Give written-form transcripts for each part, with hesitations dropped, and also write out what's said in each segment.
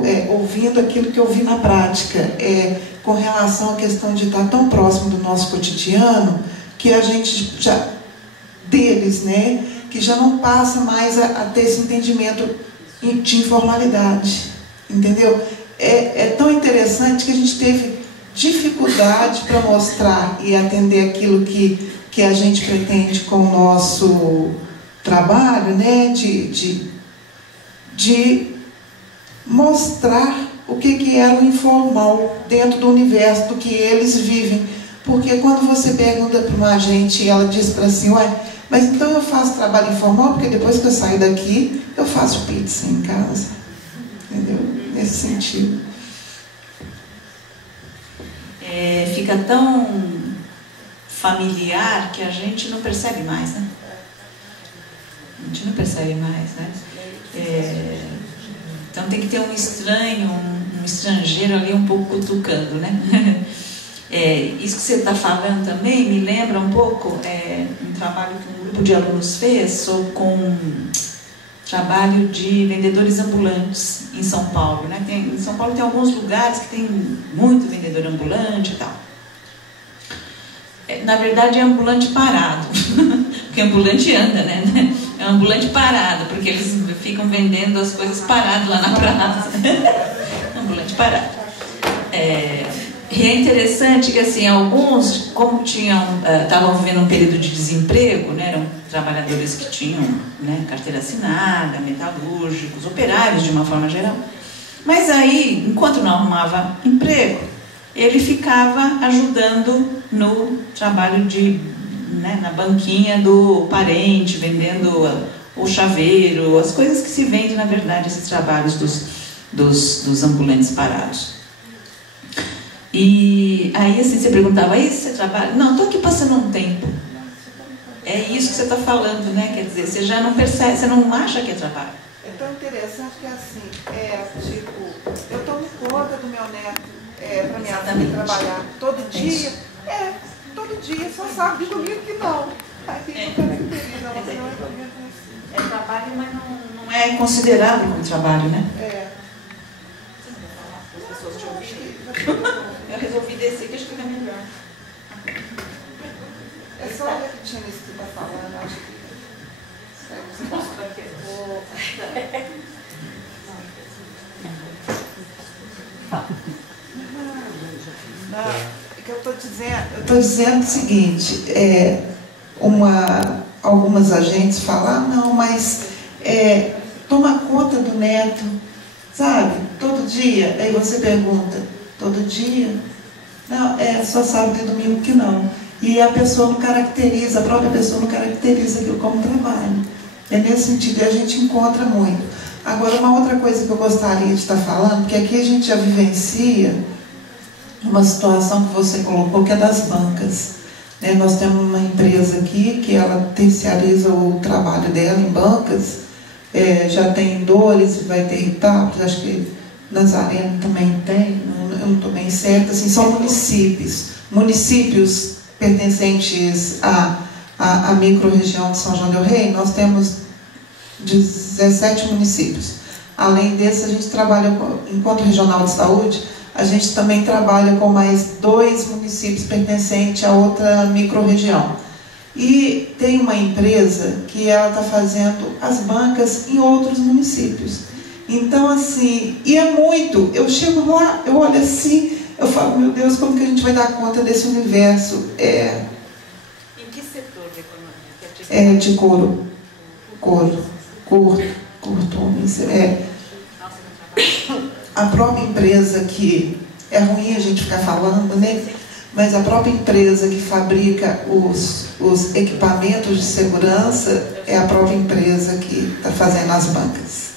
muito ouvindo aquilo que eu vi na prática, com relação à questão de estar tão próximo do nosso cotidiano, que a gente já, deles, né, que já não passa mais a ter esse entendimento de informalidade, entendeu? É tão interessante que a gente teve dificuldade para mostrar e atender aquilo que a gente pretende com o nosso trabalho, né, de mostrar o que é o informal dentro do universo do que eles vivem. Porque quando você pergunta para uma agente e ela diz para assim, ué, mas então eu faço trabalho informal porque depois que eu saio daqui eu faço pizza em casa, entendeu? Nesse sentido. Fica tão familiar que a gente não percebe mais, né? A gente não percebe mais, né? Então tem que ter um estranho, um estrangeiro ali um pouco cutucando, né? Isso que você está falando também me lembra um pouco um trabalho que um grupo de alunos fez com trabalho de vendedores ambulantes em São Paulo, né? Em São Paulo tem alguns lugares que tem muito vendedor ambulante e tal. Na verdade é ambulante parado, porque ambulante anda, né? É ambulante parado, porque eles ficam vendendo as coisas paradas lá na praça. Ambulante parado. E é interessante que assim, alguns, como estavam vivendo um período de desemprego, né, eram trabalhadores que tinham, né, carteira assinada, metalúrgicos, operários de uma forma geral. Mas aí, enquanto não arrumava emprego, ele ficava ajudando no trabalho na banquinha do parente, vendendo o chaveiro, as coisas que se vendem, na verdade, esses trabalhos dos ambulantes parados. E aí assim, você perguntava, aí você trabalha? Não, estou aqui passando um tempo. É isso que você está falando, né? Quer dizer, você já não percebe, você não acha que é trabalho. É tão interessante que assim, tipo, eu tomo conta do meu neto para minha filha trabalhar todo dia. Todo dia, só sabe de domingo que não. Aí fica caracteriza, você não é domingo assim. É trabalho, mas não é considerado como trabalho, né? As pessoas te ouviram. Eu resolvi descer, que acho que fica melhor. É só repetindo isso que você está falando, acho que eu estou dizendo o seguinte, algumas agentes falam, não, mas toma conta do neto, sabe, todo dia. Aí você pergunta, todo dia? Não, só sábado e domingo que não. E a pessoa não caracteriza, a própria pessoa não caracteriza aquilo como trabalho. É nesse sentido que a gente encontra muito. Agora, uma outra coisa que eu gostaria de estar falando, que aqui a gente já vivencia uma situação que você colocou, que é das bancas. Nós temos uma empresa aqui que ela terciariza o trabalho dela em bancas, já tem Dores, vai ter Itápolis, acho que Nazareno também tem, eu não estou bem certa, assim, são municípios pertencentes à micro-região de São João del Rei. Nós temos 17 municípios. Além desse, a gente trabalha, enquanto regional de saúde, a gente também trabalha com mais 2 municípios pertencentes a outra micro-região. E tem uma empresa que ela está fazendo as bancas em outros municípios. Então, assim, e é muito. Eu chego lá, eu olho assim, eu falo, meu Deus, como que a gente vai dar conta desse universo? Em que setor da economia? De couro, curto. A própria empresa que, é ruim a gente ficar falando, né? Mas a própria empresa que fabrica os equipamentos de segurança é a própria empresa que está fazendo as bancas.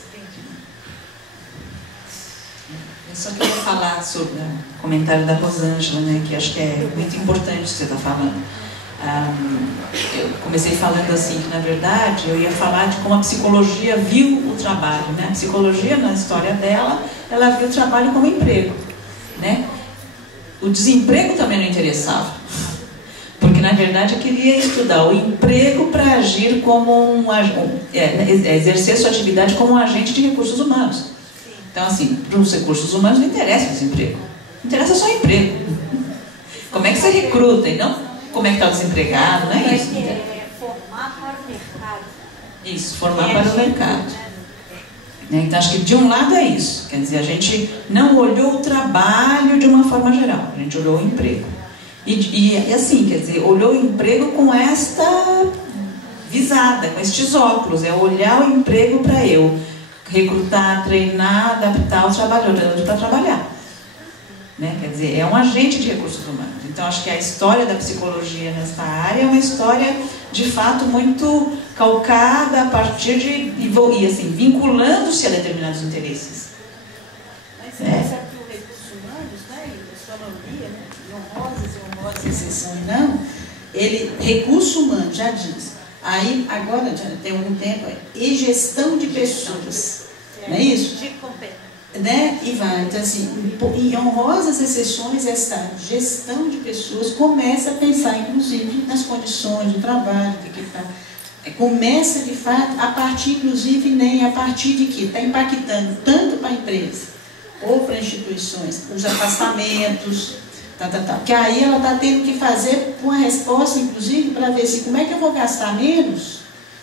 Eu só queria falar sobre o comentário da Rosângela, né, que acho que é muito importante o que você está falando. Eu comecei falando assim, que na verdade eu ia falar de como a psicologia viu o trabalho, né? A psicologia, na história dela, ela viu o trabalho como emprego, né? O desemprego também não interessava, porque na verdade eu queria estudar o emprego para agir como exercer sua atividade como um agente de recursos humanos, Então, assim, para os recursos humanos não interessa o desemprego. Interessa só emprego. Como é que você recruta e não como é que está o desempregado, não é isso? Formar para o mercado. Isso, formar para o mercado. Então, acho que de um lado é isso. Quer dizer, a gente não olhou o trabalho de uma forma geral. A gente olhou o emprego. E assim, quer dizer, olhou o emprego com esta visada, com estes óculos. É olhar o emprego para eu recrutar, treinar, adaptar os trabalhadores para trabalhar. Né? Quer dizer, é um agente de recursos humanos. Então, acho que a história da psicologia nesta área é uma história, de fato, muito calcada a partir de... E assim, vinculando-se a determinados interesses. Mas essa aqui, o recursos humanos, né? A sonomia, né? Honrosas, exceção e não, ele, recurso humano, já diz. Aí, agora, já tem algum tempo, e gestão de pessoas. Não é isso? De competência. Né? E vai, então assim, em honrosas exceções, essa gestão de pessoas começa a pensar, inclusive, nas condições do trabalho, começa de fato a partir, inclusive, nem a partir de que está impactando tanto para a empresa ou para instituições, os afastamentos, que aí ela está tendo que fazer uma resposta, inclusive, para ver se como é que eu vou gastar menos.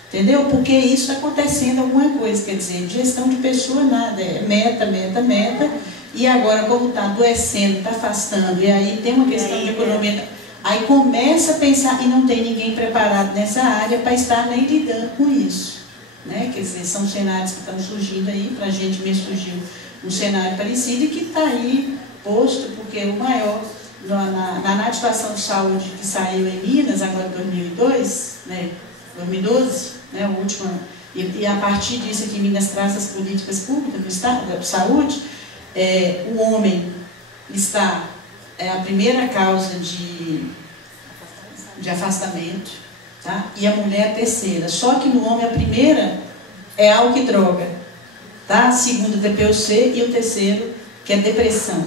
Entendeu? Porque isso está acontecendo alguma coisa, quer dizer, gestão de pessoa nada, é meta, e agora como está adoecendo, está afastando, e aí tem uma questão de economia, aí começa a pensar, e não tem ninguém preparado nessa área para estar nem lidando com isso. Né? Quer dizer, são cenários que estão surgindo aí, para a gente mesmo surgiu um cenário parecido e que está aí posto, porque o maior, na ativação de saúde que saiu em Minas, agora em 2002, né? 2012, né, o último, e a partir disso aqui Minas traz as políticas públicas do Estado, da saúde, o homem está, a primeira causa de afastamento, tá? E a mulher a terceira, só que no homem a primeira é álcool e droga, tá? A segunda é DPOC e o terceiro que é depressão,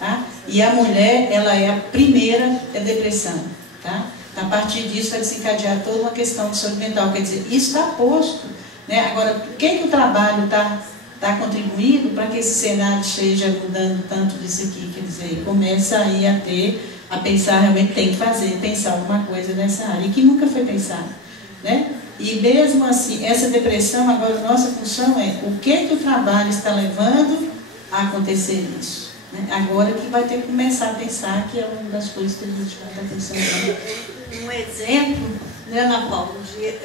tá? E a mulher, ela é a primeira, é depressão, tá? A partir disso vai desencadear toda uma questão de saúde mental. Quer dizer, isso está posto. Né? Agora, o que o trabalho está contribuindo para que esse cenário esteja mudando tanto disso aqui? Quer dizer, começa aí a pensar, realmente tem que fazer, pensar alguma coisa nessa área, e que nunca foi pensado. Né? E mesmo assim, essa depressão, agora a nossa função é o que o trabalho está levando a acontecer isso. Agora que vai ter que começar a pensar, que é uma das coisas que a gente vai estar pensando. Um exemplo, né, Ana Paula? Um dia,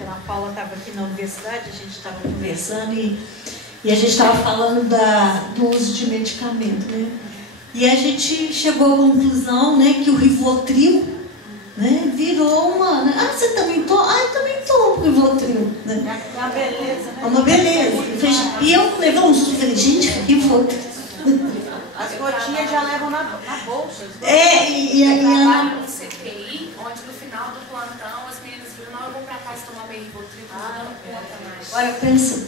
a Ana Paula estava aqui na universidade, a gente estava conversando e a gente estava falando do uso de medicamento, né? E a gente chegou à conclusão, né, que o Rivotril, né, virou uma... Né? Ah, você também tô? Ah, eu também tô com Rivotril. Né? É uma beleza, né? É uma beleza. E eu levei um susto, falei, gente, Rivotril. As gotinhas já levam na bolsa. E a trabalho no CPI, onde no final do plantão as meninas viram, não, eu vou pra casa tomar meio Rivotril, não dando conta mais. Agora pensa.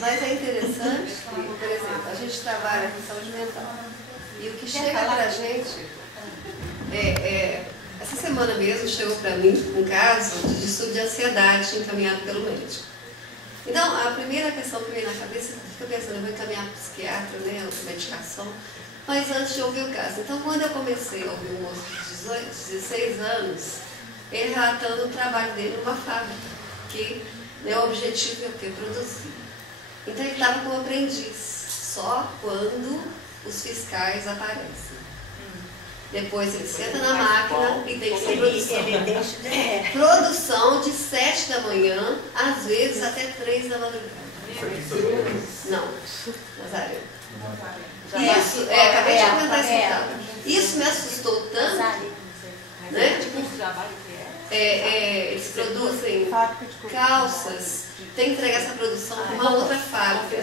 Mas é interessante que, por exemplo, a gente trabalha com saúde mental. E o que chega pra gente, essa semana mesmo chegou para mim um caso de distúrbio de ansiedade encaminhado pelo médico. Então, a primeira questão que veio na cabeça, fica pensando, eu vou encaminhar para o psiquiatra, né, outra medicação, mas antes de ouvir o caso. Então, quando eu comecei a ouvir um moço de 16 anos, ele relatando o trabalho dele numa fábrica, que né, o objetivo é o quê? Produzir. Então, ele estava como aprendiz, só quando os fiscais aparecem. Depois ele senta na máquina e tem que ser produção. Produção de 7 da manhã, às vezes até 3 da madrugada. Não, Nazaré. Isso, acabei de tentar escutar. Isso me assustou tanto, né? Eles produzem calças, tem que entregar essa produção para uma outra fábrica.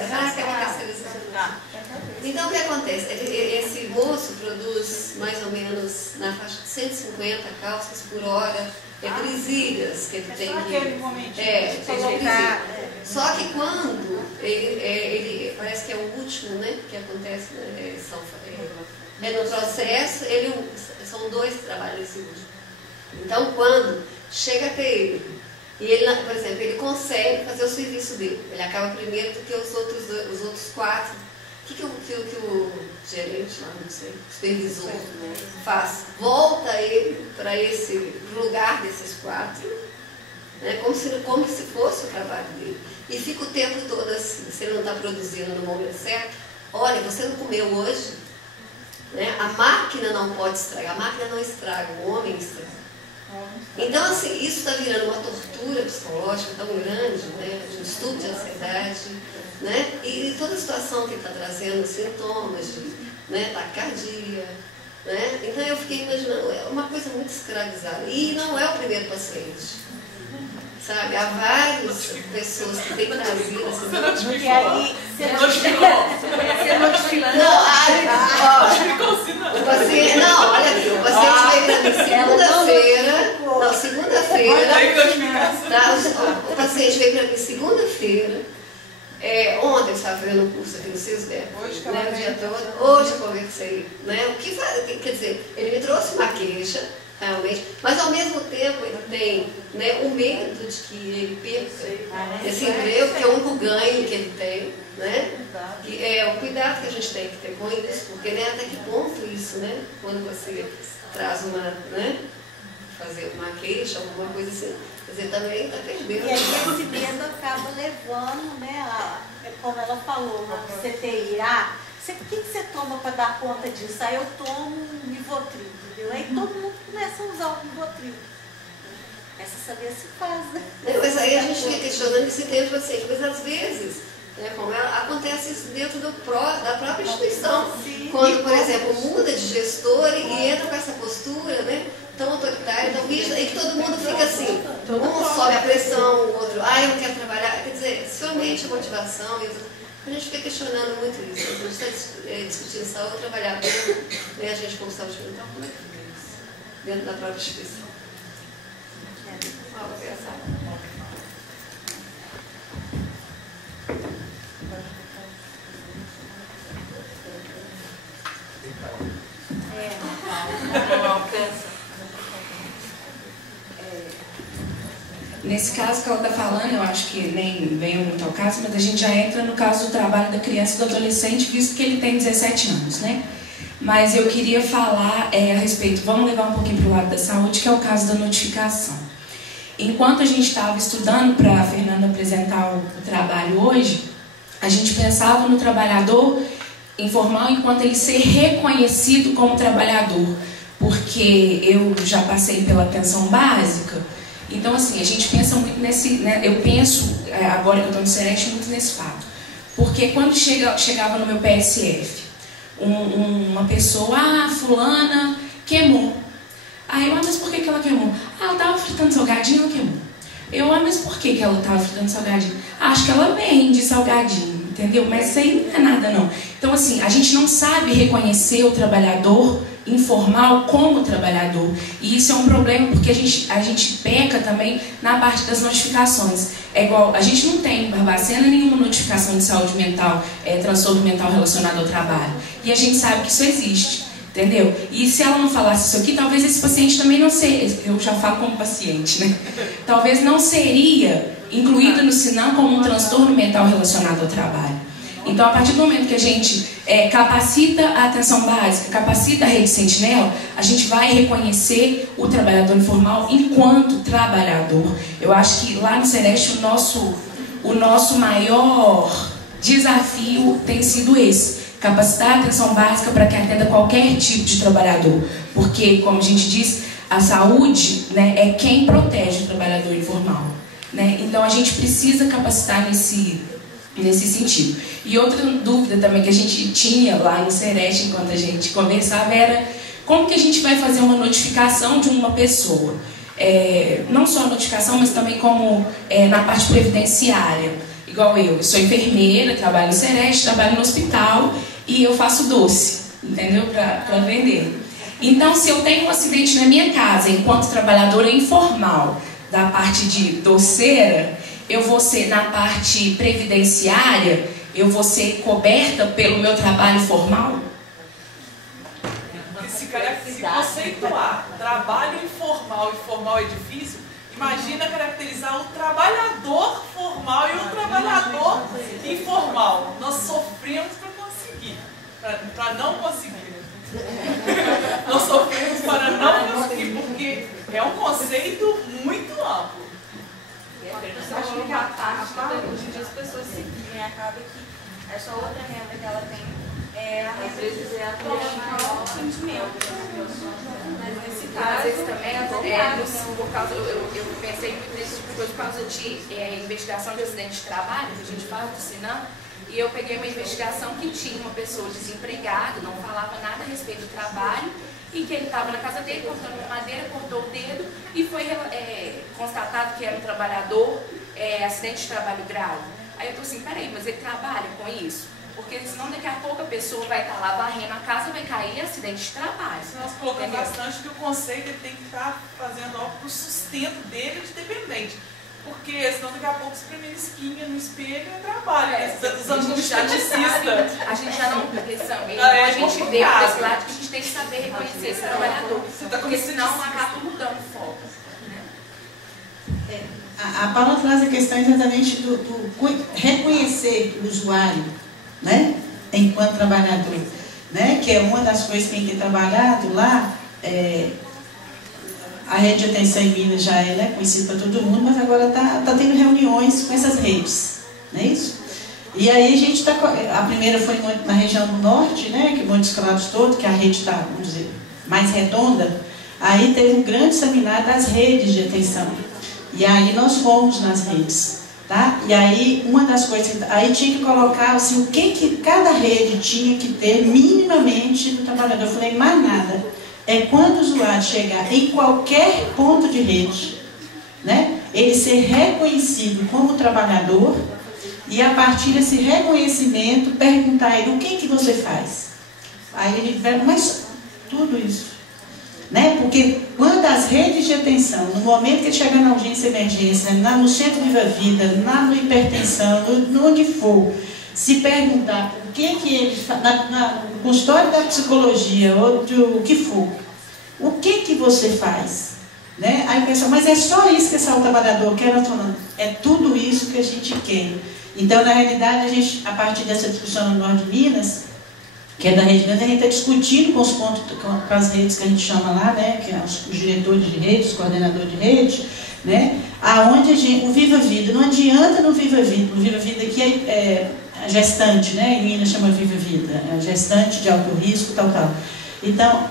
Então o que acontece? Esse moço produz mais ou menos na faixa de 150 calças por hora, presilhas que ele tem que colocar. Só que quando ele parece que é o último, né, que acontece, no processo, são 2 trabalhos esse último. Então quando chega até ele, e ele, por exemplo, ele consegue fazer o serviço dele, ele acaba primeiro do que os outros 4 que o gerente lá, não sei, supervisor faz? Volta ele para esse lugar desses 4, né, como se fosse o trabalho dele. E fica o tempo todo assim, se ele não está produzindo no momento certo, olha, você não comeu hoje, né? A máquina não pode estragar, a máquina não estraga, o homem estraga. Então, assim, isso está virando uma tortura psicológica tão grande, né? De um estudo de ansiedade, né? E toda a situação que ele está trazendo, sintomas de, né, taquicardia, né? Então eu fiquei imaginando, é uma coisa muito escravizada. E não é o primeiro paciente. Sabe, há várias pessoas que têm trazido assim. Você notificou. O paciente, não, olha aqui, o paciente veio para mim segunda-feira. O paciente veio para mim segunda-feira. Ontem eu estava fazendo um curso aqui no CISBER, né, o dia todo. Hoje eu conversei, né? Quer dizer, ele me trouxe uma queixa, realmente, mas ao mesmo tempo ele tem, né, o medo de que ele perca esse emprego, que é o único ganho que ele tem, né? Que é o cuidado que a gente tem que ter com isso, porque, né, até que ponto isso, né? Quando você traz uma, né, fazer uma queixa, alguma coisa assim, quer dizer, também está perdendo. E aí esse medo acaba levando, né, como ela falou, no CTI, o que você toma para dar conta disso? Aí eu tomo um Rivotril, entendeu? Aí todo mundo começa a usar o Rivotril. Essa saber se faz, né? Mas aí a gente fica questionando esse tempo do paciente, mas às vezes, né, como acontece isso dentro da própria instituição. Sim. Quando, por exemplo, muda de gestor e entra com essa postura, né, tão autoritária, tão rígida, e que todo mundo fica assim, um sobe a pressão, o outro, eu não quero trabalhar. Quer dizer, somente a motivação, a gente fica questionando muito isso. A gente está discutindo saúde trabalhadora, né, a gente como saúde mental, como é que fica isso? Dentro da própria instituição. Nesse caso que ela está falando, eu acho que nem vem muito ao caso, mas a gente já entra no caso do trabalho da criança e do adolescente, visto que ele tem 17 anos, né? Mas eu queria falar a respeito, vamos levar um pouquinho para o lado da saúde, que é o caso da notificação. Enquanto a gente estava estudando para a Fernanda apresentar o trabalho hoje, a gente pensava no trabalhador informal enquanto ele ser reconhecido como trabalhador, porque eu já passei pela pensão básica. Então, assim, a gente pensa muito nesse, né, eu penso, agora que eu estou no Sereste, muito nesse fato. Porque quando chegava no meu PSF, uma pessoa, fulana queimou. Aí eu, mas por que ela queimou? Ela estava fritando salgadinho, ela queimou. Eu, mas por que ela estava fritando salgadinho? Acho que ela vende salgadinho, entendeu? Mas isso aí não é nada, não. Então, assim, a gente não sabe reconhecer o trabalhador informal como trabalhador. E isso é um problema porque a gente peca também na parte das notificações. É igual, a gente não tem em Barbacena nenhuma notificação de saúde mental, transtorno mental relacionado ao trabalho. E a gente sabe que isso existe, entendeu? E se ela não falasse isso aqui, talvez esse paciente também não seria, eu já falo como paciente, né? Talvez não seria incluído no SINAM como um transtorno mental relacionado ao trabalho. Então, a partir do momento que a gente capacita a atenção básica, capacita a rede sentinela, a gente vai reconhecer o trabalhador informal enquanto trabalhador. Eu acho que lá no Sereste o nosso maior desafio tem sido esse: capacitar a atenção básica para que atenda qualquer tipo de trabalhador. Porque, como a gente diz, a saúde, né, é quem protege o trabalhador informal, né? Então, a gente precisa capacitar nesse sentido. E outra dúvida também que a gente tinha lá no Sereste, enquanto a gente conversava, era como que a gente vai fazer uma notificação de uma pessoa. Não só a notificação, mas também como na parte previdenciária. Igual eu sou enfermeira, trabalho no Sereste, trabalho no hospital e eu faço doce, entendeu? Para vender. Então, se eu tenho um acidente na minha casa, enquanto trabalhadora informal da parte de doceira, eu vou ser, na parte previdenciária, eu vou ser coberta pelo meu trabalho formal? Se conceituar trabalho informal e formal é difícil, imagina caracterizar o trabalhador formal e o trabalhador informal. Nós sofremos para conseguir. para não conseguir. Nós sofremos para não conseguir, porque é um conceito muito amplo. Eu acho que a parte hoje em dia as pessoas se acaba que essa outra renda que ela tem é a renda ao atendimento. Mas nesse caso, às vezes também, por causa, eu pensei muito nesse tipo de coisa por causa de investigação de acidente de trabalho, que a gente faz do Sinam, e eu peguei uma investigação que tinha uma pessoa desempregada, não falava nada a respeito do trabalho, e que ele estava na casa dele cortando uma madeira, cortou o dedo e foi constatado que era um trabalhador, acidente de trabalho grave. Aí eu tô assim, peraí, mas ele trabalha com isso? Porque senão daqui a pouco a pessoa vai estar lá varrendo a casa, vai cair acidente de trabalho. Nós colocamos bastante que o conceito ele tem que estar fazendo algo para o sustento dele de dependente. Porque senão daqui a pouco espremer espinha no espelho é trabalho, né? Você está usando um esteticista. A gente já não a gente vê por esse lado que a gente tem que saber reconhecer esse trabalhador. Porque senão acaba mudando o foco. Né? A Paula traz a questão exatamente do reconhecer o usuário, né? Enquanto trabalhador, né? Que é uma das coisas que tem que ter trabalhado lá. A rede de atenção em Minas já é conhecida para todo mundo, mas agora está tendo reuniões com essas redes, não é isso? E aí a gente está... A primeira foi na região do norte, né, que Montes Claros todo, que a rede está, vamos dizer, mais redonda. Aí teve um grande seminário das redes de atenção. E aí nós fomos nas redes, tá? E aí uma das coisas... Aí tinha que colocar assim, o que cada rede tinha que ter minimamente do trabalhador. Eu falei, mais nada. É quando o usuário chegar em qualquer ponto de rede, né, ele ser reconhecido como trabalhador e a partir desse reconhecimento perguntar a ele o que você faz. Aí ele vai, mas tudo isso, né? Porque quando as redes de atenção, no momento que ele chegar na urgência e emergência, no centro Viva Vida, na hipertensão, onde for, se perguntar o que ele faz, no consultório da psicologia ou o que for, o que você faz? Né? Aí o pessoal, mas é só isso que esse trabalhador quer? Eu falando, é tudo isso que a gente quer. Então, na realidade, a gente, a partir dessa discussão no Norte de Minas, que é da rede Minas, a gente está discutindo com os pontos, com as redes que a gente chama lá, né? Que é os diretores de rede, os coordenadores de rede, né? Aonde o Viva Vida, não adianta no Viva Vida aqui é gestante, né? Em Minas chama Viva Vida, gestante de alto risco, tal. Então,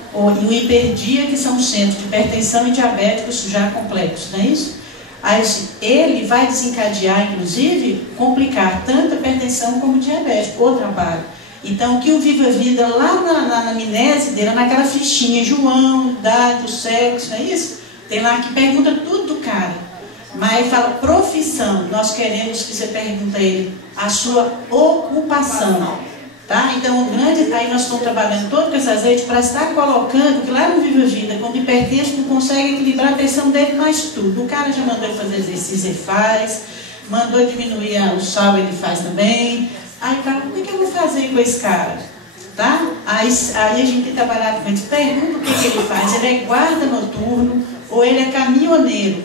e o Hiperdia, que são centros de hipertensão e diabéticos já complexos, não é isso? Aí, ele vai desencadear, inclusive, complicar tanto a hipertensão como o diabético, o trabalho. Então, o que o Viva Vida, lá na amnese dele, naquela fichinha, João, idade, o sexo, não é isso? Tem lá que pergunta tudo do cara. Mas fala profissão, nós queremos que você pergunte a ele a sua ocupação. Tá? Então, aí nós estamos trabalhando todo com essas redes para estar colocando que lá no Viva Vida, quando hipertenso, não consegue equilibrar a atenção dele mais tudo. O cara já mandou ele fazer exercício, ele faz, mandou diminuir o sal, ele faz também. Aí o cara, o que eu vou fazer com esse cara? Tá? Aí a gente tem trabalhado com ele, pergunta o que ele faz. Ele é guarda noturno ou ele é caminhoneiro?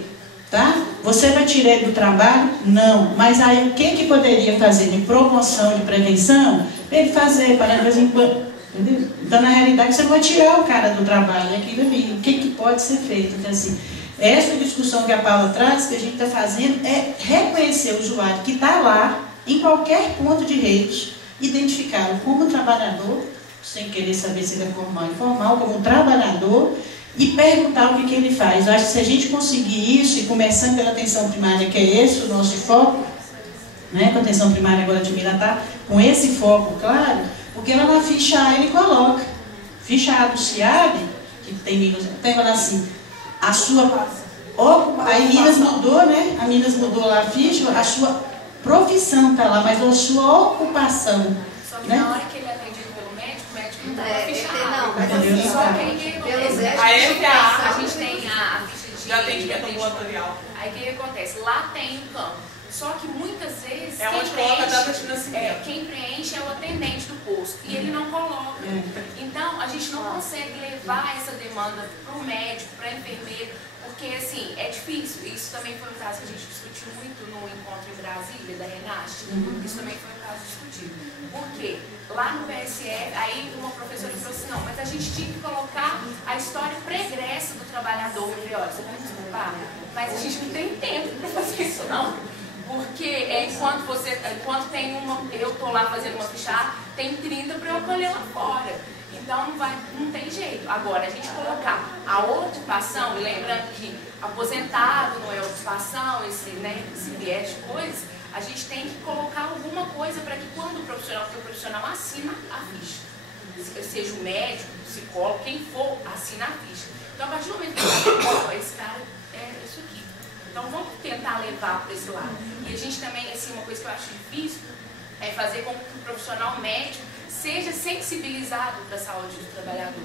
Tá? Você vai tirar ele do trabalho? Não. Mas aí o que poderia fazer de promoção, de prevenção? Ele fazer para de vez em quando. Entendeu? Então, na realidade, você não vai tirar o cara do trabalho, é aquilo ali. O que pode ser feito? Então, assim, essa discussão que a Paula traz, que a gente está fazendo, é reconhecer o usuário que está lá, em qualquer ponto de rede, identificá-lo como trabalhador, sem querer saber se ele é formal ou informal, como trabalhador, e perguntar o que ele faz. Eu acho que se a gente conseguir isso, e começando pela atenção primária, que é esse o nosso foco, né, com a atenção primária agora de Minas está com esse foco claro, porque lá na ficha A ele coloca, ficha A do CIAB, que tem lá assim, a sua, aí Minas mudou, né, a Minas mudou lá a ficha, a sua profissão está lá, mas a sua ocupação. Só que né? na hora que ele é atendido pelo médico, o médico não está ficha A. Não, mas assim, Só que a gente tem a ficha de atendimento ambulatorial. Aí o que acontece? Lá tem um campo. Só que muitas vezes É onde coloca a data de nascimento. quem preenche é o atendente do posto e ele não coloca. Então a gente não consegue levar essa demanda para o médico, para a enfermeira, porque assim, é difícil. Isso também foi um caso que a gente discutiu muito no encontro em Brasília, da Renate. Isso também foi um caso discutido. Por quê? Lá no PSF, aí uma professora falou assim, não, mas a gente tinha que colocar a história pregressa do trabalhador. Eu falei, olha, você vai me desculpar, mas a gente não tem tempo para fazer isso não. Porque enquanto tem eu estou lá fazendo uma ficha, tem 30 para eu colher lá fora. Então não tem jeito. Agora, a gente colocar a ocupação, e lembrando que aposentado não é ocupação, esse viés de coisas, a gente tem que colocar alguma coisa para que quando o profissional assina a ficha, seja o médico, o psicólogo, quem for, assina a ficha. Então, a partir do momento que esse cara é isso aqui. Então vamos tentar levar para esse lado. E a gente também, assim, uma coisa que eu acho difícil é fazer com que o profissional médico seja sensibilizado para a saúde do trabalhador.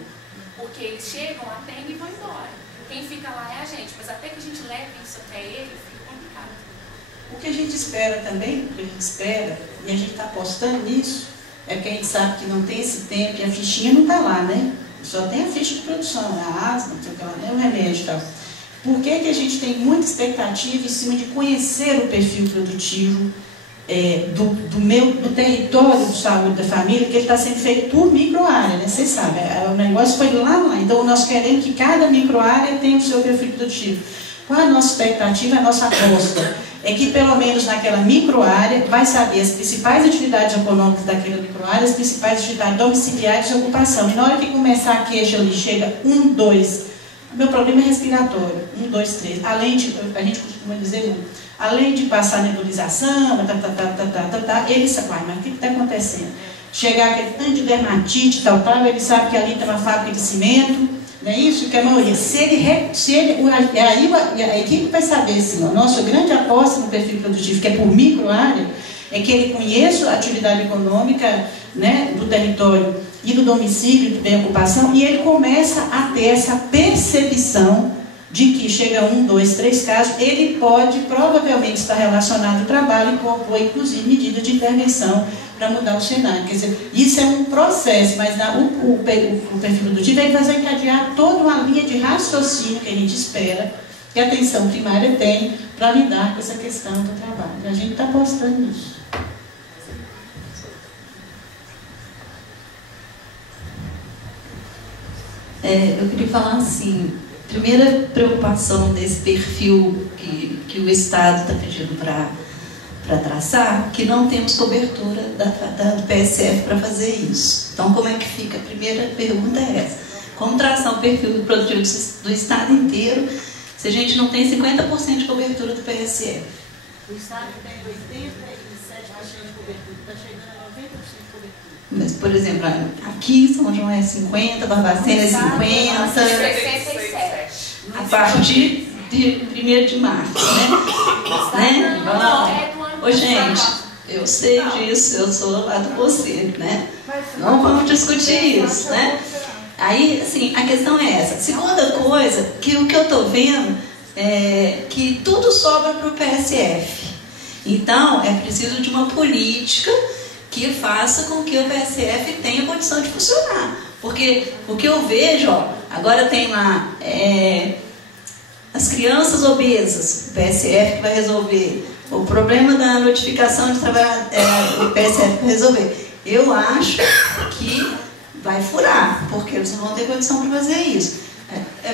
Porque eles chegam, atendem e vão embora. Quem fica lá é a gente, mas até que a gente leve isso até ele, fica complicado. O que a gente espera também, e a gente está apostando nisso, é porque a gente sabe que não tem esse tempo, e a fichinha não está lá, né? Só tem a ficha de produção, a asma, não sei o que lá, né? O remédio e tal. Por que que a gente tem muita expectativa em cima de conhecer o perfil produtivo do território de saúde da família, que ele está sendo feito por microárea, né? Vocês sabem, o negócio foi lá. Então, nós queremos que cada microárea tenha o seu perfil produtivo. Qual a nossa expectativa, a nossa aposta? É que, pelo menos naquela microárea, vai saber as principais atividades econômicas daquela microárea, as principais atividades domiciliares de ocupação. E na hora que começar a queixa ali, chega 1, 2... Meu problema é respiratório, 1, 2, 3. Além de, a gente costuma dizer, além de passar nebulização, ele sabe, mas o que está acontecendo? Chegar aquele tanto de dermatite, tal, ele sabe que ali está uma fábrica de cimento, não é isso? Que a maioria, aí a equipe vai saber, assim, a nossa grande aposta no perfil produtivo, que é por microárea, é que ele conheça a atividade econômica, né, do território e do domicílio da ocupação, e ele começa a ter essa percepção de que chega 1, 2, 3 casos, ele pode provavelmente estar relacionado ao trabalho e propor, inclusive, medidas de intervenção para mudar o cenário. Quer dizer, isso é um processo, mas o perfil produtivo vai desencadear toda uma linha de raciocínio que a gente espera que a atenção primária tem para lidar com essa questão do trabalho. A gente está apostando nisso. Eu queria falar assim, primeira preocupação desse perfil que o Estado está pedindo para traçar, que não temos cobertura do PSF para fazer isso. Então, como é que fica? A primeira pergunta é essa. Como traçar o perfil produtivo do Estado inteiro se a gente não tem 50% de cobertura do PSF? O Estado tem 87% de cobertura, está chegando a 90% de cobertura. Mas, por exemplo, aqui em São João é 50, Barbacena é 50, 67. a partir de 1º de março, né? Ô, gente, eu sei disso, eu sou lá de você, né? Não vamos discutir isso, né? Aí, assim, a questão é essa. Segunda coisa, que o que eu estou vendo é que tudo sobra para o PSF. Então, é preciso de uma política que faça com que o PSF tenha condição de funcionar. Porque o que eu vejo, ó, agora tem lá as crianças obesas, o PSF vai resolver. O problema da notificação de trabalho, o PSF vai resolver. Eu acho que vai furar, porque eles não vão ter condição para fazer isso.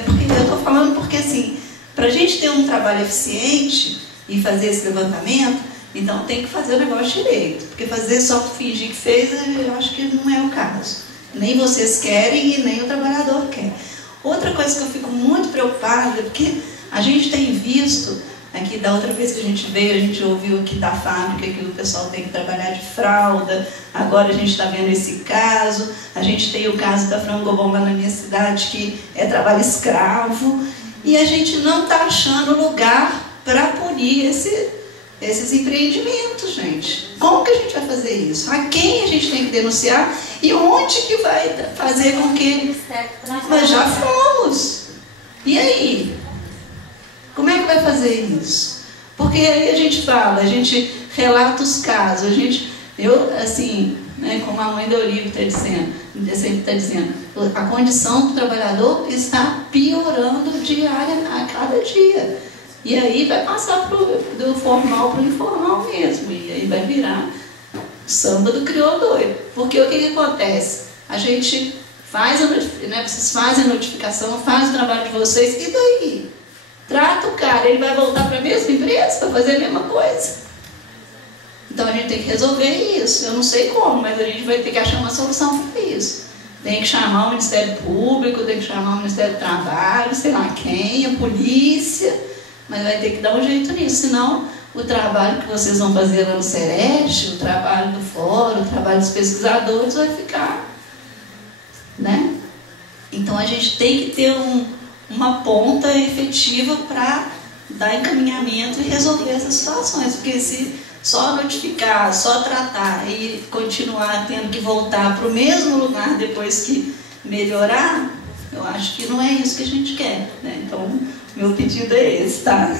Porque eu estou falando porque, assim, para a gente ter um trabalho eficiente e fazer esse levantamento, então tem que fazer o negócio direito. Porque fazer só fingir que fez, eu acho que não é o caso. Nem vocês querem e nem o trabalhador quer. Outra coisa que eu fico muito preocupada é porque a gente tem visto, aqui da outra vez que a gente veio, a gente ouviu aqui da fábrica que o pessoal tem que trabalhar de fralda, agora a gente está vendo esse caso, a gente tem o caso da Frangobon lá na minha cidade, que é trabalho escravo, e a gente não está achando lugar para punir esses empreendimentos, gente. Como que a gente vai fazer isso? A quem a gente tem que denunciar e onde que vai fazer com que... Mas já fomos. E aí? Como é que vai fazer isso? Porque aí a gente fala, a gente relata os casos, eu, assim, né, como a mãe do Olívio sempre está dizendo, a condição do trabalhador está piorando a cada dia. E aí vai passar do formal para o informal mesmo, e aí vai virar samba do crioulo doido. Porque o que acontece? A gente faz, né, vocês fazem a notificação, faz o trabalho de vocês, e daí? Trata o cara, ele vai voltar para a mesma empresa para fazer a mesma coisa. Então a gente tem que resolver isso. Eu não sei como, mas a gente vai ter que achar uma solução para isso. Tem que chamar o Ministério Público, tem que chamar o Ministério do Trabalho, sei lá quem, a polícia, mas vai ter que dar um jeito nisso, senão o trabalho que vocês vão fazer lá no Sereste, o trabalho do fórum, o trabalho dos pesquisadores vai ficar, né? Então a gente tem que ter uma ponta efetiva para dar encaminhamento e resolver essas situações, porque se só notificar, só tratar e continuar tendo que voltar para o mesmo lugar depois que melhorar, eu acho que não é isso que a gente quer, né? Então, meu pedido é esse, tá?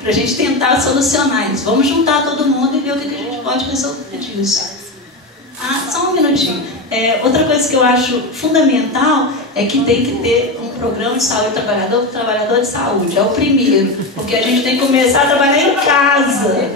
Para a gente tentar solucionar isso. Vamos juntar todo mundo e ver o que a gente pode resolver disso. Só um minutinho. Outra coisa que eu acho fundamental é que tem que ter um programa de saúde trabalhador para o trabalhador de saúde. É o primeiro, porque a gente tem que começar a trabalhar em casa,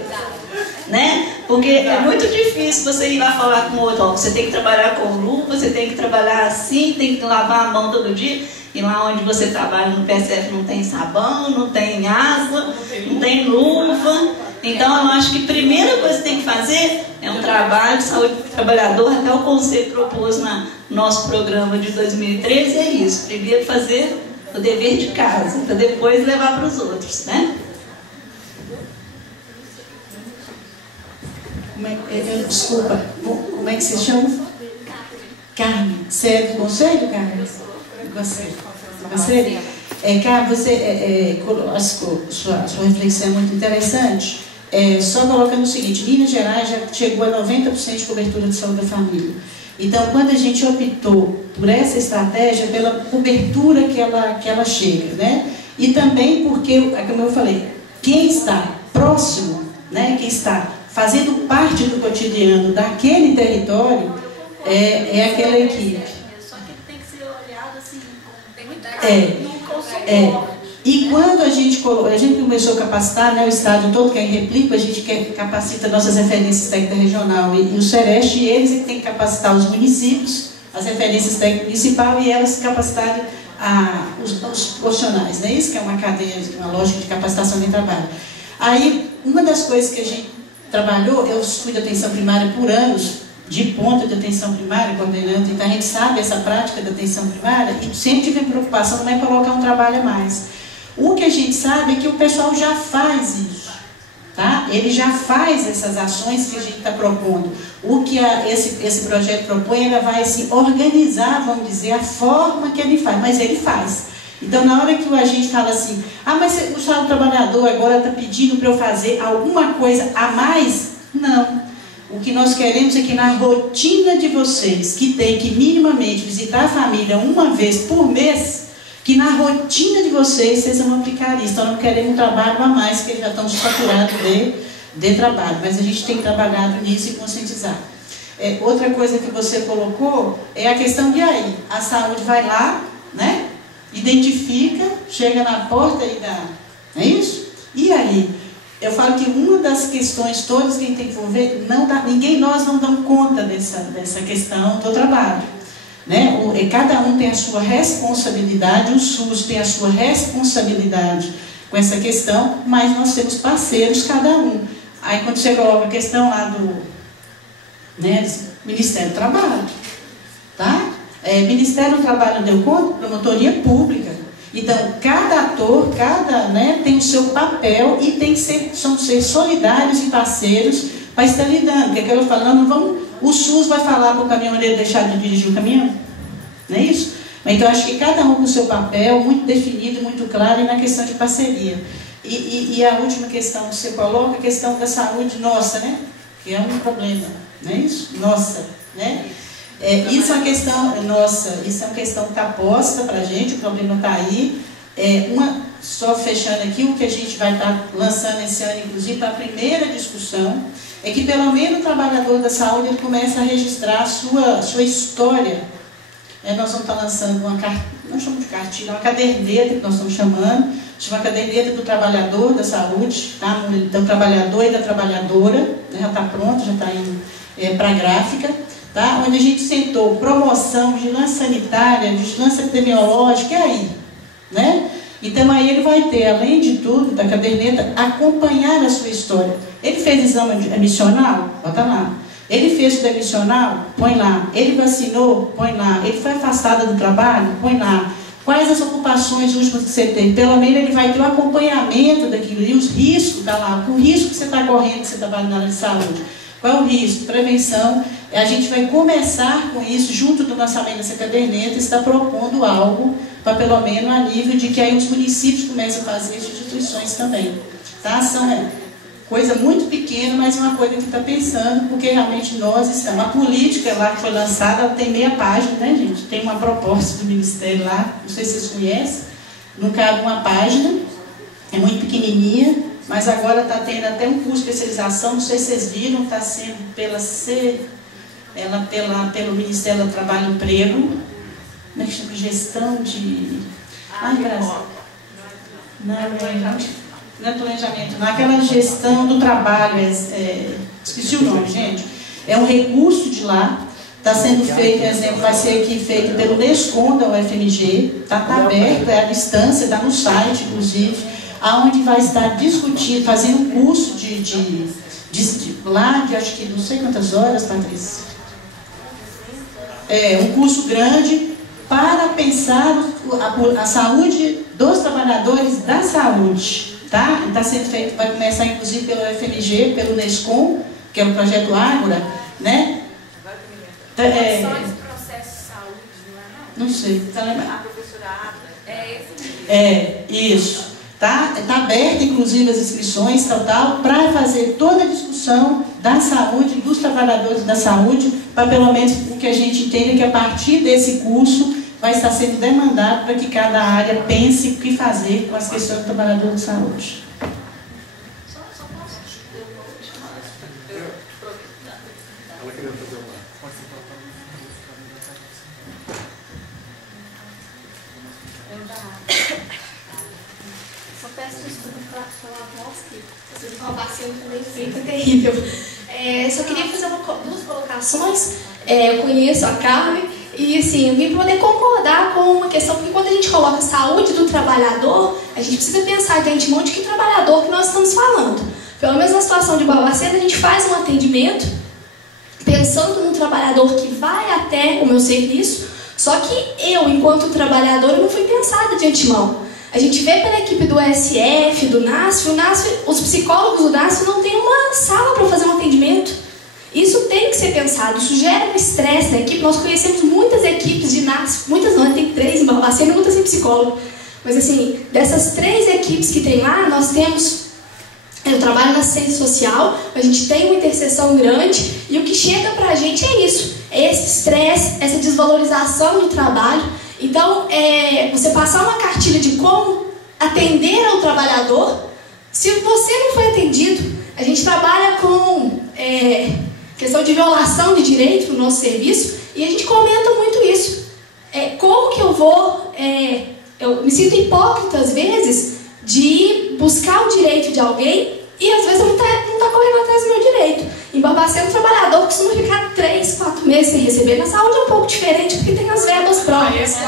né? Porque é muito difícil você ir lá falar com o outro, você tem que trabalhar com luva, você tem que trabalhar assim, tem que lavar a mão todo dia, e lá onde você trabalha no PSF não tem sabão, não tem água, não tem luva. Então eu acho que a primeira coisa que tem que fazer é um trabalho de saúde do trabalhador. Até o Conselho propôs no nosso programa de 2013, é isso, primeiro fazer o dever de casa, para depois levar para os outros, né? Desculpa, como é que você chama? Carmen. Você é do Conselho, Carmen? Do Conselho? Carmen, você, sua reflexão é muito interessante. Só colocando o seguinte, Minas Gerais já chegou a 90% de cobertura de saúde da família. Então, quando a gente optou por essa estratégia, pela cobertura que ela chega, né? E também porque, como eu falei, quem está próximo, né? Quem está fazendo parte do cotidiano daquele território é aquela equipe. Só que ele tem que ser olhado assim, com E quando a gente começou a capacitar, né, o estado todo, que é em Replico, a gente capacita nossas referências técnicas regional e o Sereste, e eles que têm que capacitar os municípios, as referências técnicas municipais, e elas capacitarem os profissionais, né? Isso que é uma cadeia, uma lógica de capacitação de trabalho. Aí, uma das coisas que a gente trabalhou, eu fui de atenção primária por anos, de ponta de atenção primária, coordenando, então a gente sabe essa prática da atenção primária, e sempre tive preocupação, não é colocar um trabalho a mais. O que a gente sabe é que o pessoal já faz isso, tá? Ele já faz essas ações que a gente está propondo. O que esse projeto propõe, ela vai assim, organizar, vamos dizer, a forma que ele faz, mas ele faz. Então, na hora que o agente fala assim, mas o Estado Trabalhador agora está pedindo para eu fazer alguma coisa a mais, não. O que nós queremos é que na rotina de vocês, que tem que minimamente visitar a família uma vez por mês, que na rotina de vocês vão aplicar isso. Então não queremos um trabalho a mais, porque eles já estão saturados de trabalho. Mas a gente tem trabalhado nisso e conscientizar. Outra coisa que você colocou é a questão de aí. A saúde vai lá, né? Identifica, chega na porta e dá. É isso? E aí? Eu falo que uma das questões todas que a gente tem que envolver, nós não damos conta dessa questão do trabalho. Né? Cada um tem a sua responsabilidade, o SUS tem a sua responsabilidade com essa questão, mas nós temos parceiros cada um. Aí quando você coloca a questão lá do Ministério do Trabalho, tá? Ministério do Trabalho não deu conta, promotoria pública. Então, cada ator, tem o seu papel e tem que ser solidários e parceiros para estar lidando. Porque aquilo falando, o SUS vai falar para o caminhoneiro deixar de dirigir o caminhão? Não é isso? Então, acho que cada um com o seu papel, muito definido, muito claro, e na questão de parceria. E a última questão que você coloca, a questão da saúde nossa, né? Que é um problema, não é isso? Nossa, né? Isso é uma questão nossa, isso é uma questão que está posta para a gente, o problema está aí. só fechando aqui, o que a gente vai estar lançando esse ano, inclusive, para a primeira discussão, é que pelo menos o trabalhador da saúde ele começa a registrar a sua história. Nós vamos estar lançando uma cartilha, não chamamos de cartilha, uma caderneta que nós estamos chamando, chama caderneta do trabalhador da saúde, tá? Do trabalhador e da trabalhadora, né? Já está pronto, já está indo para a gráfica, tá? Onde a gente sentou promoção, vigilância sanitária, vigilância epidemiológica, e aí, né? Então aí ele vai ter, além de tudo, da caderneta, acompanhar a sua história. Ele fez exame admissional? Bota lá. Ele fez o demissional? Põe lá. Ele vacinou? Põe lá. Ele foi afastado do trabalho? Põe lá. Quais as ocupações últimas que você tem? Pelo menos ele vai ter o acompanhamento daquilo e os riscos, tá lá. O risco que você está correndo, que você trabalha na área de saúde. Qual é o risco? Prevenção. A gente vai começar com isso, junto do lançamento dessa caderneta, está propondo algo para pelo menos a nível de que aí os municípios comecem a fazer, as instituições também. Tá? São coisa muito pequena, mas uma coisa que está pensando, porque realmente nós estamos. A política lá que foi lançada, ela tem meia página, né, gente? Tem uma proposta do Ministério lá, não sei se vocês conhecem, não cabe uma página, é muito pequenininha, mas agora está tendo até um curso de especialização, não sei se vocês viram, está sendo pelo Ministério do Trabalho e Emprego, como é que chama? Gestão de... Brasil. Não é planejamento, não. Aquela gestão do trabalho, esqueci o nome, gente. É um recurso de lá, está sendo feito, por exemplo, vai ser aqui feito pelo NESCOM da UFMG, está aberto, é à distância, está no site, inclusive, aonde vai estar discutindo, fazendo um curso lá de acho que não sei quantas horas, Patrícia. Um curso grande para pensar a saúde dos trabalhadores da saúde. Tá? Está sendo feito, vai começar inclusive pelo FMG, pelo NESCOM, que é o projeto Ágora, né? Só esse processo de saúde, não é não? Não sei, tá lembrando? A professora Ada, isso. Tá aberta inclusive as inscrições, para fazer toda a discussão da saúde, dos trabalhadores da saúde, para pelo menos o que a gente entende que a partir desse curso vai estar sendo demandado para que cada área pense o que fazer com as questões do trabalhador de saúde. Só peço desculpa pela voz, que uma vacina também foi terrível. Só queria fazer duas colocações. Eu conheço a Carmen. E assim, eu vim poder concordar com uma questão, porque quando a gente coloca a saúde do trabalhador, a gente precisa pensar de antemão de que trabalhador que nós estamos falando. Pelo menos na situação de Barbacena, a gente faz um atendimento pensando no trabalhador que vai até o meu serviço, só que eu, enquanto trabalhador, não fui pensada de antemão. A gente vê pela equipe do SF, do NASF, os psicólogos do NASF não têm uma sala para fazer um atendimento. Isso tem que ser pensado, isso gera um estresse na equipe. Nós conhecemos muitas equipes de NASF, muitas não, tem 3 em Barbacena, muitas sem psicólogo. Mas assim, dessas 3 equipes que tem lá, nós temos... Eu trabalho na assistência social, a gente tem uma interseção grande e o que chega pra gente é isso. É esse estresse, essa desvalorização do trabalho. Então, você passar uma cartilha de como atender ao trabalhador, se você não foi atendido, a gente trabalha com... questão de violação de direito no nosso serviço, e a gente comenta muito isso. Como que eu vou... eu me sinto hipócrita, às vezes, de buscar o direito de alguém, e às vezes eu não tá correndo atrás do meu direito. Em Barbacena, o trabalhador costuma ficar 3, 4 meses sem receber. Na saúde é um pouco diferente, porque tem as verbas próprias.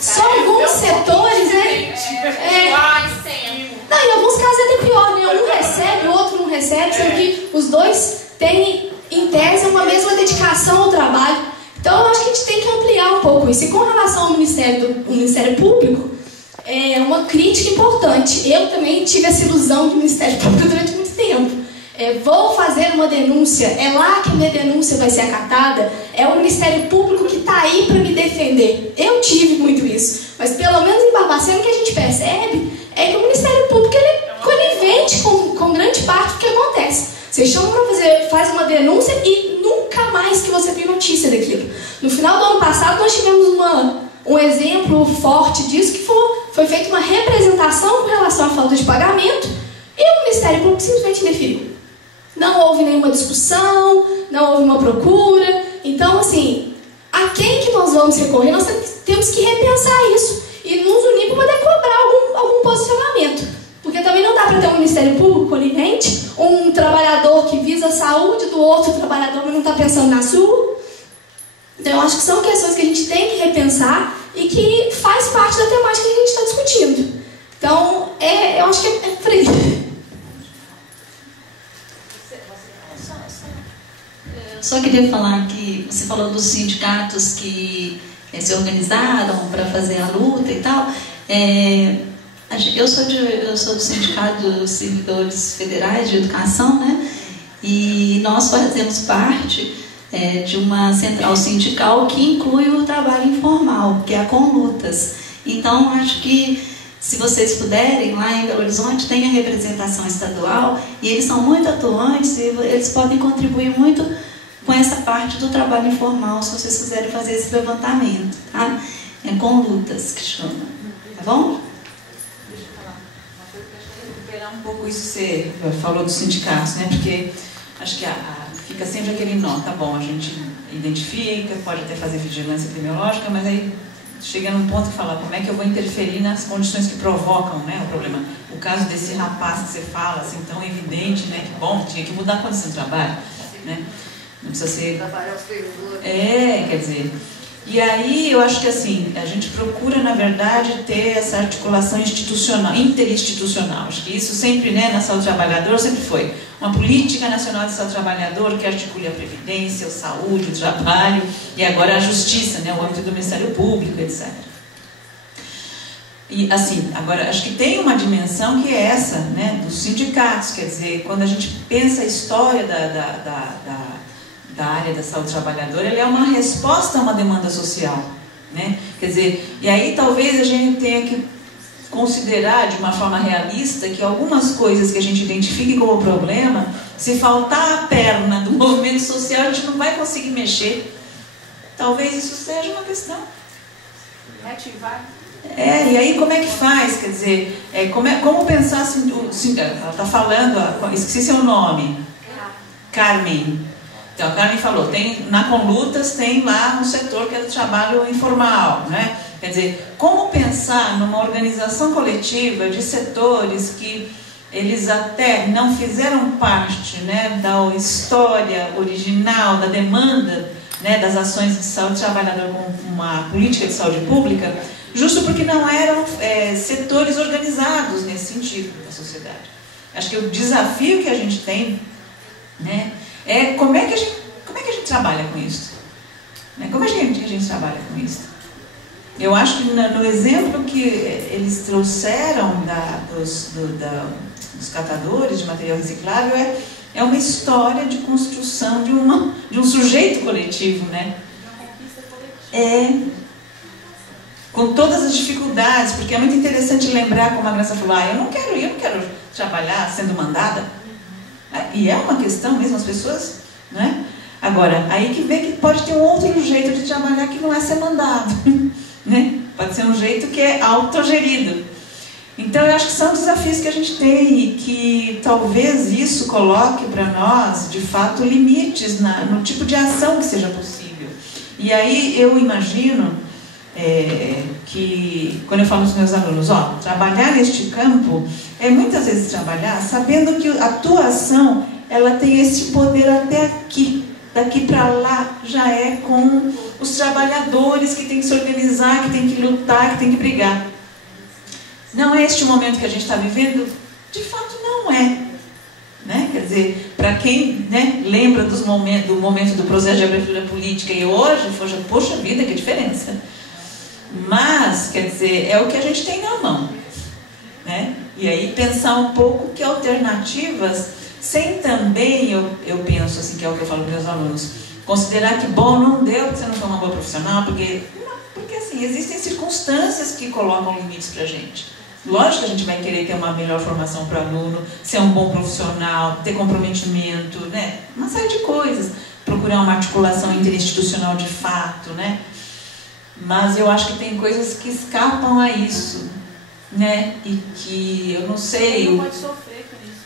Só alguns setores, né? Não, em alguns casos é até pior, né? Um recebe, o outro não recebe, sendo que os dois têm, em tese, uma mesma dedicação ao trabalho. Então, eu acho que a gente tem que ampliar um pouco isso. E com relação ao Ministério Público, é uma crítica importante. Eu também tive essa ilusão de Ministério Público durante muito tempo. Vou fazer uma denúncia, é lá que a minha denúncia vai ser acatada, é o Ministério Público que está aí para me defender. Eu tive muito isso, mas pelo menos em Barbacena o que a gente percebe é que o Ministério Público ele é conivente com grande parte do que acontece. Você chama para fazer, faz uma denúncia e nunca mais que você tem notícia daquilo. No final do ano passado nós tivemos um exemplo forte disso, que foi feita uma representação com relação à falta de pagamento e o Ministério Público simplesmente indeferiu. Não houve nenhuma discussão, não houve uma procura. Então, assim, a quem que nós vamos recorrer? Nós temos que repensar isso e nos unir para poder cobrar algum posicionamento. Porque também não dá para ter um Ministério Público conivente, um trabalhador que visa a saúde do outro trabalhador, mas não está pensando na sua. Então, eu acho que são questões que a gente tem que repensar e que faz parte da temática que a gente está discutindo. Então, eu acho que é por aí. Eu só queria falar que você falou dos sindicatos que se organizaram para fazer a luta e tal. Eu sou do Sindicato dos Servidores Federais de Educação, né? E nós fazemos parte de uma central sindical que inclui o trabalho informal, que é a Conlutas. Então, acho que, se vocês puderem, lá em Belo Horizonte tem a representação estadual e eles são muito atuantes e eles podem contribuir muito com essa parte do trabalho informal, se vocês quiserem fazer esse levantamento, tá? É Conlutas que chama, tá bom? Deixa eu falar uma coisa que eu acho que é recuperar um pouco isso que você falou dos sindicatos, né? Porque acho que fica sempre aquele nó, tá bom, a gente identifica, pode até fazer vigilância epidemiológica, mas aí chega num ponto que fala, como é que eu vou interferir nas condições que provocam, né, o problema. O caso desse rapaz que você fala, assim, tão evidente, né, que bom, tinha que mudar a condição de trabalho, né, não precisa ser... quer dizer... E aí, eu acho que assim, a gente procura, na verdade, ter essa articulação institucional, interinstitucional. Acho que isso sempre, né, na saúde do trabalhador, sempre foi uma política nacional de saúde do trabalhador que articule a previdência, a saúde, o trabalho, e agora a justiça, né, o âmbito do Ministério Público, etc. E, assim, agora, acho que tem uma dimensão que é essa, né, dos sindicatos, quer dizer, quando a gente pensa a história da área da saúde do trabalhador, ele é uma resposta a uma demanda social, né? Quer dizer, e aí talvez a gente tenha que considerar de uma forma realista que algumas coisas que a gente identifique como problema, se faltar a perna do movimento social, a gente não vai conseguir mexer. Talvez isso seja uma questão. Reativar. E aí como é que faz? Quer dizer, como pensar assim, ela está falando, esqueci seu nome. Carmen. Então, a Carmen falou, na Conlutas tem lá um setor que é do trabalho informal, né? Quer dizer, como pensar numa organização coletiva de setores que eles até não fizeram parte, né, da história original, da demanda, né, das ações de saúde do trabalhador com uma política de saúde pública, justo porque não eram setores organizados nesse sentido da sociedade. Acho que o desafio que a gente tem, né, como é que a gente trabalha com isso? Né? Como é que a gente trabalha com isso? Eu acho que no exemplo que eles trouxeram dos catadores de material reciclável é uma história de construção de um sujeito coletivo, né? Com todas as dificuldades, porque é muito interessante lembrar, como a Graça falou, eu não quero trabalhar sendo mandada. E é uma questão mesmo, as pessoas, né? Agora, aí que vê que pode ter um outro jeito de trabalhar que não é ser mandado, né? Pode ser um jeito que é autogerido. Então, eu acho que são desafios que a gente tem e que talvez isso coloque para nós, de fato, limites no tipo de ação que seja possível. E aí eu imagino que, quando eu falo para os meus alunos, trabalhar neste campo é muitas vezes trabalhar sabendo que a tua ação, ela tem esse poder até aqui, daqui para lá já é com os trabalhadores que tem que se organizar, que tem que lutar, que tem que brigar. Não é este o momento que a gente está vivendo? De fato não é. Né? Quer dizer, para quem, né, lembra do momento do processo de abertura política e hoje, poxa vida, que diferença. Mas, quer dizer, é o que a gente tem na mão, né? E aí pensar um pouco que alternativas, sem também, eu penso assim, que é o que eu falo para os meus alunos, considerar que, bom, não deu porque você não foi uma boa profissional, porque assim, existem circunstâncias que colocam limites para a gente. Lógico que a gente vai querer ter uma melhor formação para o aluno, ser um bom profissional, ter comprometimento, né? Uma série de coisas. Procurar uma articulação interinstitucional de fato, né? mas eu acho que tem coisas que escapam a isso, né? E que eu não sei. Não pode sofrer com isso.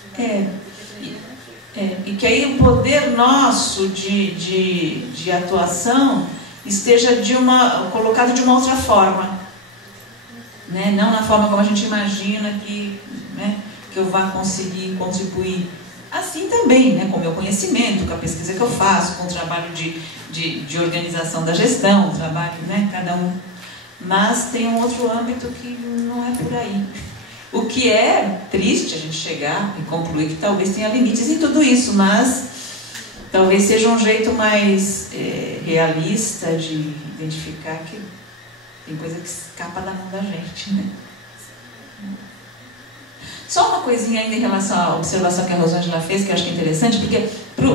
E que aí o poder nosso de atuação esteja colocado de uma outra forma, né? Não na forma como a gente imagina que eu vá conseguir contribuir. Assim também, né? Com o meu conhecimento, com a pesquisa que eu faço, com o trabalho de organização da gestão, o trabalho, né? Cada um. Mas tem um outro âmbito que não é por aí. O que é triste a gente chegar e concluir que talvez tenha limites em tudo isso, mas talvez seja um jeito mais realista de identificar que tem coisa que escapa da mão da gente, né? Só uma coisinha ainda em relação à observação que a Rosângela fez, que eu acho que é interessante, porque,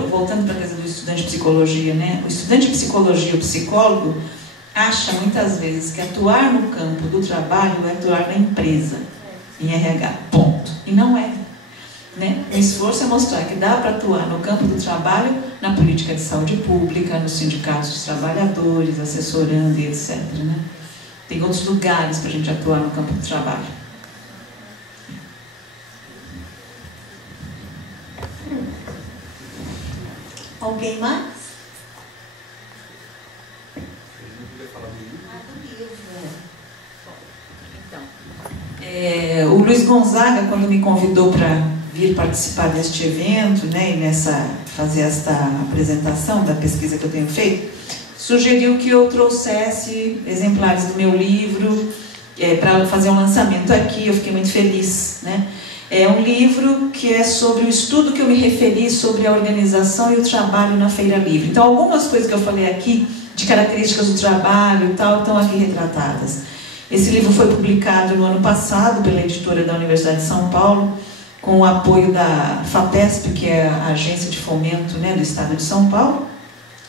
voltando para a coisa do estudante de psicologia, né? O estudante de psicologia, o psicólogo, acha muitas vezes que atuar no campo do trabalho é atuar na empresa, em RH, ponto. E não é. Né? O esforço é mostrar que dá para atuar no campo do trabalho, na política de saúde pública, nos sindicatos dos trabalhadores, assessorando e etc. Né? Tem outros lugares para a gente atuar no campo do trabalho. Alguém mais? O Luiz Gonzaga, quando me convidou para vir participar deste evento, né, e fazer esta apresentação da pesquisa que eu tenho feito, sugeriu que eu trouxesse exemplares do meu livro para fazer um lançamento aqui. Eu fiquei muito feliz, né? É um livro que é sobre o estudo que eu me referi sobre a organização e o trabalho na Feira Livre. Então, algumas coisas que eu falei aqui, de características do trabalho e tal, estão aqui retratadas. Esse livro foi publicado no ano passado pela editora da Universidade de São Paulo, com o apoio da FAPESP, que é a agência de fomento, né, do Estado de São Paulo,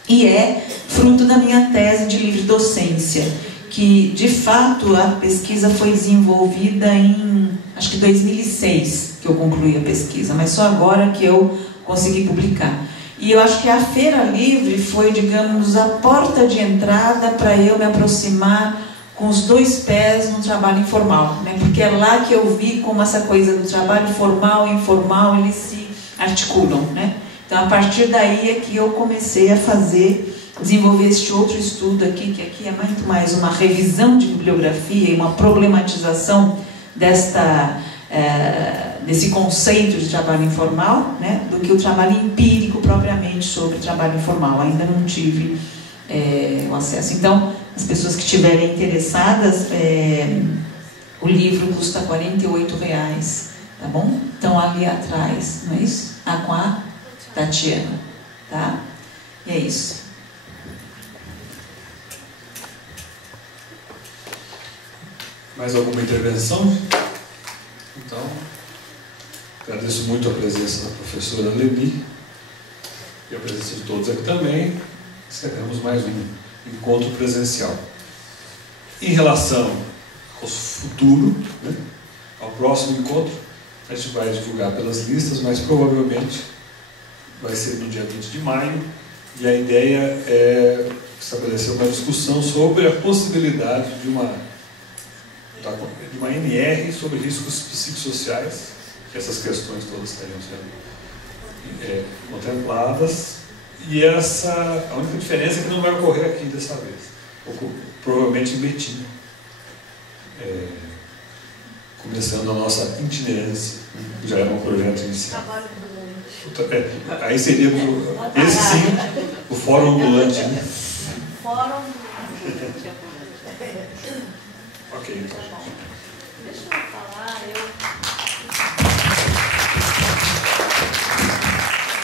e é fruto da minha tese de livre docência, que, de fato, a pesquisa foi desenvolvida em, acho que 2006, que eu concluí a pesquisa, mas só agora que eu consegui publicar. E eu acho que a Feira Livre foi, digamos, a porta de entrada para eu me aproximar com os dois pés no trabalho informal, né? Porque é lá que eu vi como essa coisa do trabalho formal e informal, eles se articulam, né? Então, a partir daí é que eu comecei a desenvolver este outro estudo aqui, que aqui é muito mais uma revisão de bibliografia e uma problematização desse conceito de trabalho informal, né? Do que o trabalho empírico propriamente sobre trabalho informal. Ainda não tive o acesso. Então, as pessoas que estiverem interessadas, o livro custa R$48, tá bom? Então, ali atrás, não é isso? Com a Tatiana, tá? E é isso. Mais alguma intervenção? Então, agradeço muito a presença da professora Leni e a presença de todos aqui também. Encerramos mais um encontro presencial. Em relação ao futuro, né, ao próximo encontro, a gente vai divulgar pelas listas, mas provavelmente vai ser no dia 20 de maio, e a ideia é estabelecer uma discussão sobre a possibilidade de uma NR sobre riscos psicossociais, que essas questões todas estariam sendo contempladas. E a única diferença é que não vai ocorrer aqui dessa vez, provavelmente em Betim, começando a nossa itinerância, que já era um projeto inicial. Aí seria, esse sim, o Fórum Ambulante. Né? Fórum. Ok, então. Deixa eu falar,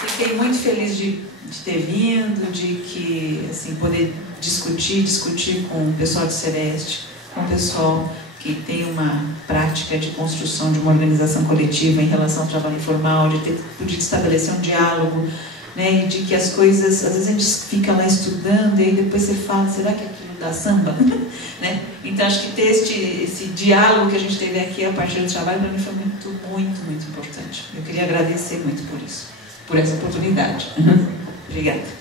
Fiquei muito feliz de ter vindo, de poder discutir com o pessoal de Sereste, com o pessoal que tem uma prática de construção de uma organização coletiva em relação ao trabalho informal, de ter podido estabelecer um diálogo, né, e de que as coisas, às vezes a gente fica lá estudando e aí depois você fala, será que aquilo dá samba? Né? Então acho que ter esse diálogo que a gente teve aqui a partir do trabalho, para mim foi muito importante. Eu queria agradecer muito por isso, por essa oportunidade. Obrigada.